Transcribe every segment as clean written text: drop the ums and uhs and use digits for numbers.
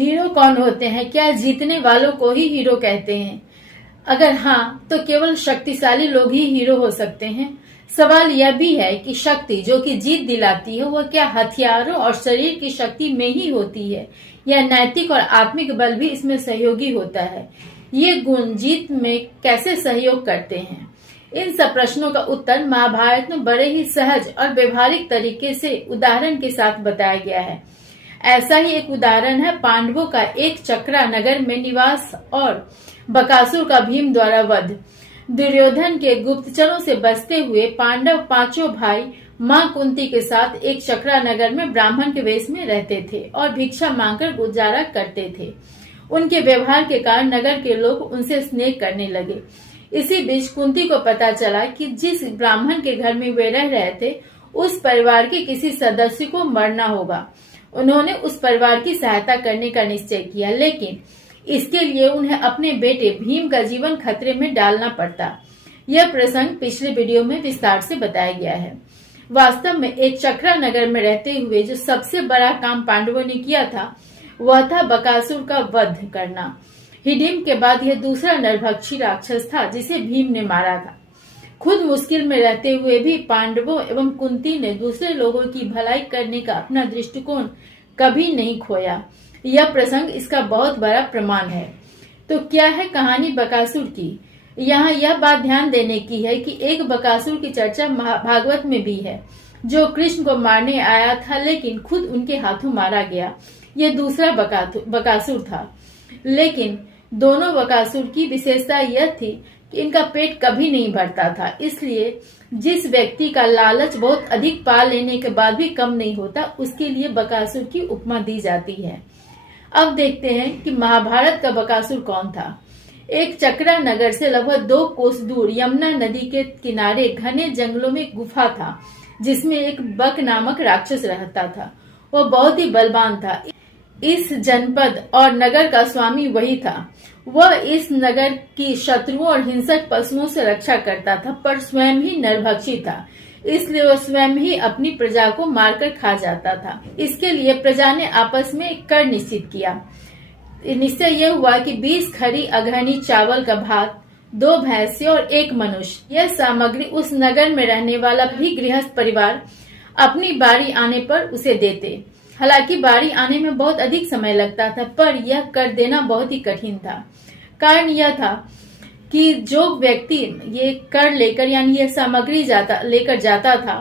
Hero कौन होते हैं? क्या जीतने वालों को ही हीरो कहते हैं? अगर हाँ, तो केवल शक्तिशाली लोग ही हीरो हो सकते हैं। सवाल यह भी है कि शक्ति जो कि जीत दिलाती है वह क्या हथियारों और शरीर की शक्ति में ही होती है या नैतिक और आत्मिक बल भी इसमें सहयोगी होता है? ये गुण जीत में कैसे सहयोग करते हैं? इन सब प्रश्नों का उत्तर महाभारत में बड़े ही सहज और व्यवहारिक तरीके से उदाहरण के साथ बताया गया है। ऐसा ही एक उदाहरण है पांडवों का एक चक्रा नगर में निवास और बकासुर का भीम द्वारा वध। दुर्योधन के गुप्तचरों से बचते हुए पांडव पांचों भाई मां कुंती के साथ एक चक्रा नगर में ब्राह्मण के वेश में रहते थे और भिक्षा मांगकर गुजारा करते थे। उनके व्यवहार के कारण नगर के लोग उनसे स्नेह करने लगे। इसी बीच कुंती को पता चला कि जिस ब्राह्मण के घर में वे रह रहे थे उस परिवार के किसी सदस्य को मरना होगा। उन्होंने उस परिवार की सहायता करने का निश्चय किया, लेकिन इसके लिए उन्हें अपने बेटे भीम का जीवन खतरे में डालना पड़ता। यह प्रसंग पिछले वीडियो में विस्तार से बताया गया है। वास्तव में एक चक्रा नगर में रहते हुए जो सबसे बड़ा काम पांडवों ने किया था वह था बकासुर का वध करना। हिडिंब के बाद यह दूसरा नरभक्षी राक्षस था जिसे भीम ने मारा था। खुद मुश्किल में रहते हुए भी पांडवों एवं कुंती ने दूसरे लोगों की भलाई करने का अपना दृष्टिकोण कभी नहीं खोया। यह प्रसंग इसका बहुत बड़ा प्रमाण है। तो क्या है कहानी बकासुर की? यहाँ यह बात ध्यान देने की है कि एक बकासुर की चर्चा भागवत में भी है जो कृष्ण को मारने आया था लेकिन खुद उनके हाथों मारा गया। यह दूसरा बकासुर था। लेकिन दोनों बकासुर की विशेषता यह थी कि इनका पेट कभी नहीं भरता था। इसलिए जिस व्यक्ति का लालच बहुत अधिक पा लेने के बाद भी कम नहीं होता उसके लिए बकासुर की उपमा दी जाती है। अब देखते हैं कि महाभारत का बकासुर कौन था। एक चक्रा नगर से लगभग 2 कोस दूर यमुना नदी के किनारे घने जंगलों में गुफा था जिसमें एक बक नामक राक्षस रहता था। वह बहुत ही बलवान था। इस जनपद और नगर का स्वामी वही था। वह इस नगर की शत्रुओं और हिंसक पशुओं से रक्षा करता था, पर स्वयं ही नरभक्षी था। इसलिए वह स्वयं ही अपनी प्रजा को मारकर खा जाता था। इसके लिए प्रजा ने आपस में एक कर निश्चित किया। निश्चय यह हुआ कि 20 खरी अगहनी चावल का भात, 2 भैंसे और 1 मनुष्य, यह सामग्री उस नगर में रहने वाला भी गृहस्थ परिवार अपनी बारी आने पर उसे देते। हालांकि बारी आने में बहुत अधिक समय लगता था, पर यह कर देना बहुत ही कठिन था। कारण यह था कि जो व्यक्ति ये कर लेकर यानी यह सामग्री लेकर जाता था,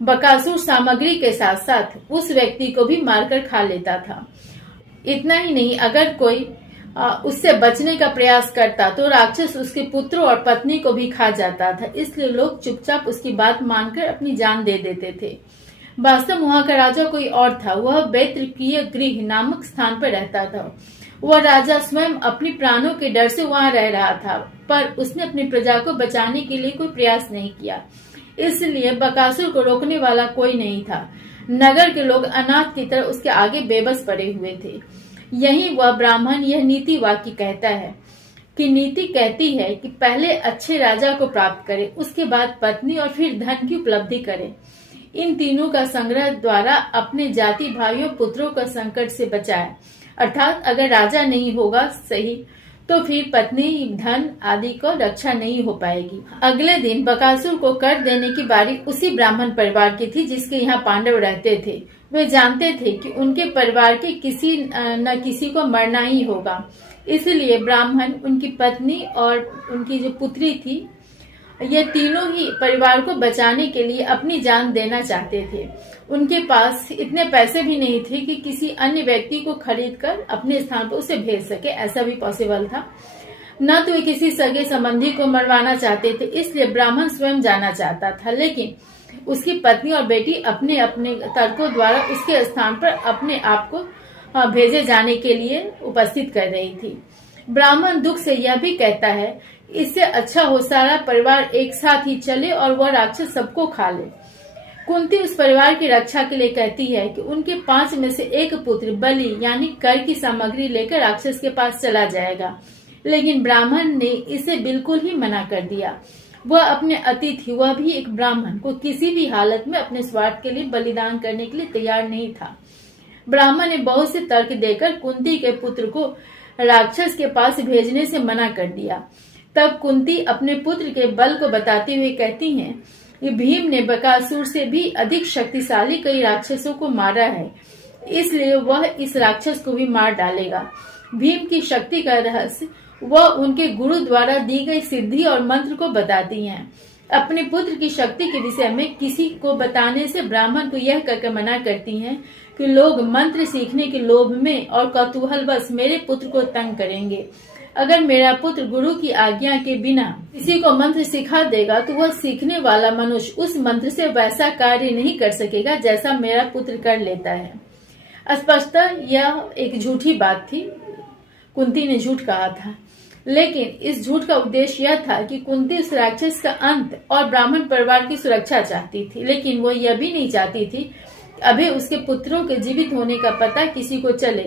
बकासुर सामग्री के साथ साथ उस व्यक्ति को भी मारकर खा लेता था। इतना ही नहीं, अगर कोई उससे बचने का प्रयास करता तो राक्षस उसके पुत्र और पत्नी को भी खा जाता था। इसलिए लोग चुपचाप उसकी बात मानकर अपनी जान दे देते थे। वास्तव वहां का राजा कोई और था। वह बैत्रकीय गृह नामक स्थान पर रहता था। वह राजा स्वयं अपनी प्राणों के डर से वहां रह रहा था, पर उसने अपनी प्रजा को बचाने के लिए कोई प्रयास नहीं किया। इसलिए बकासुर को रोकने वाला कोई नहीं था। नगर के लोग अनाथ की तरह उसके आगे बेबस पड़े हुए थे। यही वह ब्राह्मण यह नीति वाक्य कहता है कि नीति कहती है कि पहले अच्छे राजा को प्राप्त करे, उसके बाद पत्नी और फिर धन की उपलब्धि करे। इन तीनों का संग्रह द्वारा अपने जाति भाइयों पुत्रों का संकट से बचाए। अर्थात अगर राजा नहीं होगा सही तो फिर पत्नी धन आदि को रक्षा नहीं हो पाएगी। अगले दिन बकासुर को कर देने की बारी उसी ब्राह्मण परिवार की थी जिसके यहाँ पांडव रहते थे। वे जानते थे कि उनके परिवार के किसी न किसी को मरना ही होगा। इसलिए ब्राह्मण, उनकी पत्नी और उनकी जो पुत्री थी, ये तीनों ही परिवार को बचाने के लिए अपनी जान देना चाहते थे। उनके पास इतने पैसे भी नहीं थे कि किसी अन्य व्यक्ति को खरीदकर अपने स्थान पर उसे भेज सके, ऐसा भी पॉसिबल था। न तो वे किसी सगे संबंधी को मरवाना चाहते थे, इसलिए ब्राह्मण स्वयं जाना चाहता था, लेकिन उसकी पत्नी और बेटी अपने अपने तर्कों द्वारा उसके स्थान पर अपने आप को भेजे जाने के लिए उपस्थित कर रही थी। ब्राह्मण दुख से यह भी कहता है, इससे अच्छा हो सारा परिवार एक साथ ही चले और वह राक्षस सबको खा ले। कुंती उस परिवार की रक्षा के लिए कहती है कि उनके 5 में से एक पुत्र बलि यानी कर की सामग्री लेकर राक्षस के पास चला जाएगा, लेकिन ब्राह्मण ने इसे बिल्कुल ही मना कर दिया। वह अपने अतिथि, वह भी एक ब्राह्मण, को किसी भी हालत में अपने स्वार्थ के लिए बलिदान करने के लिए तैयार नहीं था। ब्राह्मण ने बहुत से तर्क देकर कुंती के पुत्र को राक्षस के पास भेजने से मना कर दिया। तब कुंती अपने पुत्र के बल को बताते हुए कहती हैं कि भीम ने बकासुर से भी अधिक शक्तिशाली कई राक्षसों को मारा है, इसलिए वह इस राक्षस को भी मार डालेगा। भीम की शक्ति का रहस्य वह उनके गुरु द्वारा दी गई सिद्धि और मंत्र को बताती हैं। अपने पुत्र की शक्ति के विषय में किसी को बताने से ब्राह्मण को यह कहकर मना करती हैं कि लोग मंत्र सीखने के लोभ में और कौतूहलवश मेरे पुत्र को तंग करेंगे। अगर मेरा पुत्र गुरु की आज्ञा के बिना किसी को मंत्र सिखा देगा तो वह सीखने वाला मनुष्य उस मंत्र से वैसा कार्य नहीं कर सकेगा जैसा मेरा पुत्र कर लेता है। स्पष्टतः यह एक झूठी बात थी। कुंती ने झूठ कहा था, लेकिन इस झूठ का उद्देश्य यह था कि कुंती उस राक्षस का अंत और ब्राह्मण परिवार की सुरक्षा चाहती थी, लेकिन वो यह भी नहीं चाहती थी अभी उसके पुत्रों के जीवित होने का पता किसी को चले,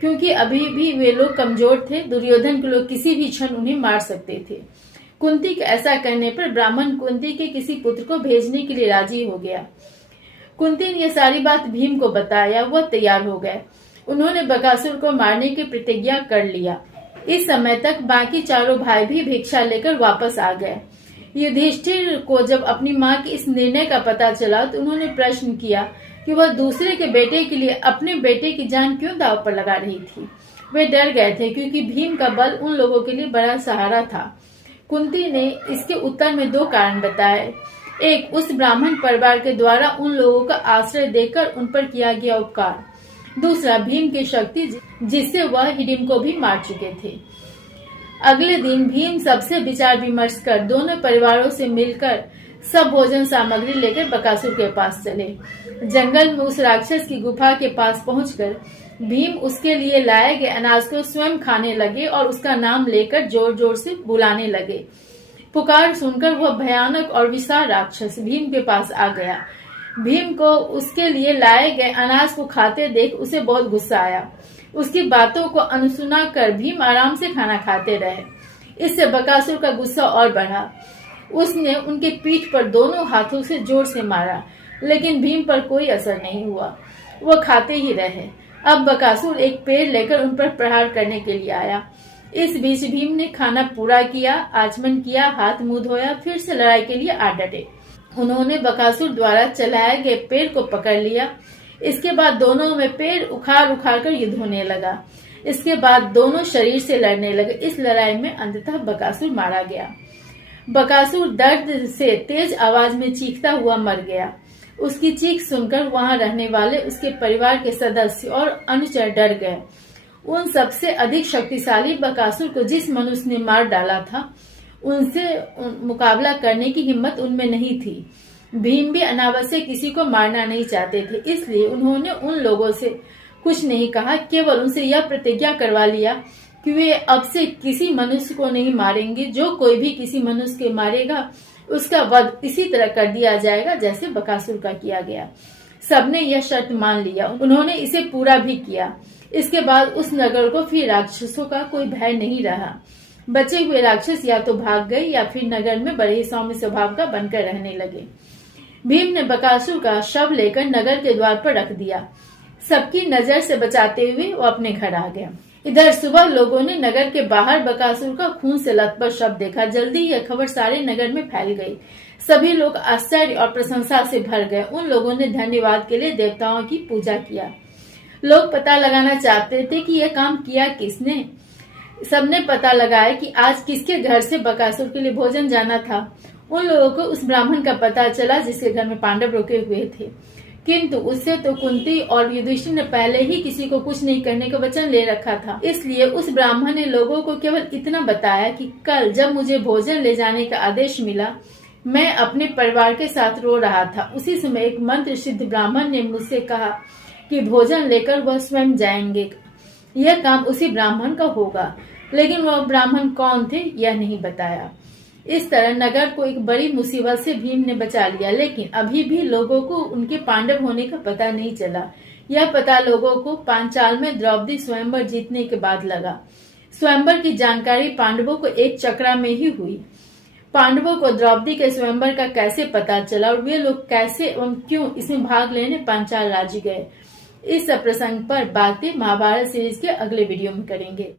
क्योंकि अभी भी वे लोग कमजोर थे। दुर्योधन के लोग किसी भी क्षण उन्हें मार सकते थे। कुंती के ऐसा करने पर ब्राह्मण कुंती के किसी पुत्र को भेजने के लिए राजी हो गया। कुंती ने यह सारी बात भीम को बताया, वह तैयार हो गए। उन्होंने बकासुर को मारने की प्रतिज्ञा कर लिया। इस समय तक बाकी चारों भाई भी भिक्षा लेकर वापस आ गए। युधिष्ठिर को जब अपनी मां के इस निर्णय का पता चला तो उन्होंने प्रश्न किया कि वह दूसरे के बेटे के लिए अपने बेटे की जान क्यों दांव पर लगा रही थी। वे डर गए थे क्योंकि भीम का बल उन लोगों के लिए बड़ा सहारा था। कुंती ने इसके उत्तर में 2 कारण बताए। एक, उस ब्राह्मण परिवार के द्वारा उन लोगों का आश्रय देकर उन पर किया गया उपकार। दूसरा, भीम की शक्ति जिससे वह हिडिंब को भी मार चुके थे। अगले दिन भीम सबसे विचार विमर्श कर दोनों परिवारों से मिलकर सब भोजन सामग्री लेकर बकासुर के पास चले। जंगल में उस राक्षस की गुफा के पास पहुंचकर भीम उसके लिए लाए गए अनाज को स्वयं खाने लगे और उसका नाम लेकर जोर जोर से बुलाने लगे। पुकार सुनकर वह भयानक और विशाल राक्षस भीम के पास आ गया। भीम को उसके लिए लाए गए अनाज को खाते देख उसे बहुत गुस्सा आया। उसकी बातों को अनसुना कर भीम आराम से खाना खाते रहे। इससे बकासुर का गुस्सा और बढ़ा। उसने उनके पीठ पर दोनों हाथों से जोर से मारा, लेकिन भीम पर कोई असर नहीं हुआ। वह खाते ही रहे। अब बकासुर एक पेड़ लेकर उन पर प्रहार करने के लिए आया। इस बीच भीम ने खाना पूरा किया, आचमन किया, हाथ मुंह धोया, फिर से लड़ाई के लिए आ डटे। उन्होंने बकासुर द्वारा चलाए गए पेड़ को पकड़ लिया। इसके बाद दोनों में पेड़ उखाड़ उखाड़ कर युद्ध होने लगा। इसके बाद दोनों शरीर से लड़ने लगे। इस लड़ाई में अंततः बकासुर मारा गया। बकासुर दर्द से तेज आवाज में चीखता हुआ मर गया। उसकी चीख सुनकर वहां रहने वाले उसके परिवार के सदस्य और अनुचर डर गए। उन सबसे अधिक शक्तिशाली बकासुर को जिस मनुष्य ने मार डाला था, उनसे मुकाबला करने की हिम्मत उनमें नहीं थी। भीम भी अनावश्यक किसी को मारना नहीं चाहते थे, इसलिए उन्होंने उन लोगों से कुछ नहीं कहा, केवल उनसे यह प्रतिज्ञा करवा लिया कि वे अब से किसी मनुष्य को नहीं मारेंगे। जो कोई भी किसी मनुष्य के मारेगा उसका वध इसी तरह कर दिया जाएगा जैसे बकासुर का किया गया। सबने यह शर्त मान लिया। उन्होंने इसे पूरा भी किया। इसके बाद उस नगर को फिर राक्षसों का कोई भय नहीं रहा। बचे हुए राक्षस या तो भाग गए या फिर नगर में बड़े ही सौम्य स्वभाव का बनकर रहने लगे। भीम ने बकासुर का शव लेकर नगर के द्वार पर रख दिया। सबकी नजर से बचाते हुए वो अपने घर आ गया। इधर सुबह लोगों ने नगर के बाहर बकासुर का खून से लथपथ शव देखा। जल्दी यह खबर सारे नगर में फैल गई। सभी लोग आश्चर्य और प्रशंसा से भर गए। उन लोगों ने धन्यवाद के लिए देवताओं की पूजा किया। लोग पता लगाना चाहते थे कि यह काम किया किसने। सबने पता लगाया कि आज किसके घर से बकासुर के लिए भोजन जाना था। उन लोगों को उस ब्राह्मण का पता चला जिसके घर में पांडव रुके हुए थे, किंतु उससे तो कुंती और युधिष्ठिर ने पहले ही किसी को कुछ नहीं करने का वचन ले रखा था। इसलिए उस ब्राह्मण ने लोगों को केवल इतना बताया कि कल जब मुझे भोजन ले जाने का आदेश मिला, मैं अपने परिवार के साथ रो रहा था। उसी समय एक मंत्र सिद्ध ब्राह्मण ने मुझसे कहा कि भोजन लेकर वह स्वयं जाएंगे। यह काम उसी ब्राह्मण का होगा, लेकिन वह ब्राह्मण कौन थे यह नहीं बताया। इस तरह नगर को एक बड़ी मुसीबत से भीम ने बचा लिया, लेकिन अभी भी लोगों को उनके पांडव होने का पता नहीं चला। यह पता लोगों को पांचाल में द्रौपदी स्वयंवर जीतने के बाद लगा। स्वयंवर की जानकारी पांडवों को एक चक्रा में ही हुई। पांडवों को द्रौपदी के स्वयंवर का कैसे पता चला और वे लोग कैसे एवं क्यों इसमें भाग लेने पांचाल राज्य गए, इस प्रसंग पर बातें महाभारत सीरीज के अगले वीडियो में करेंगे।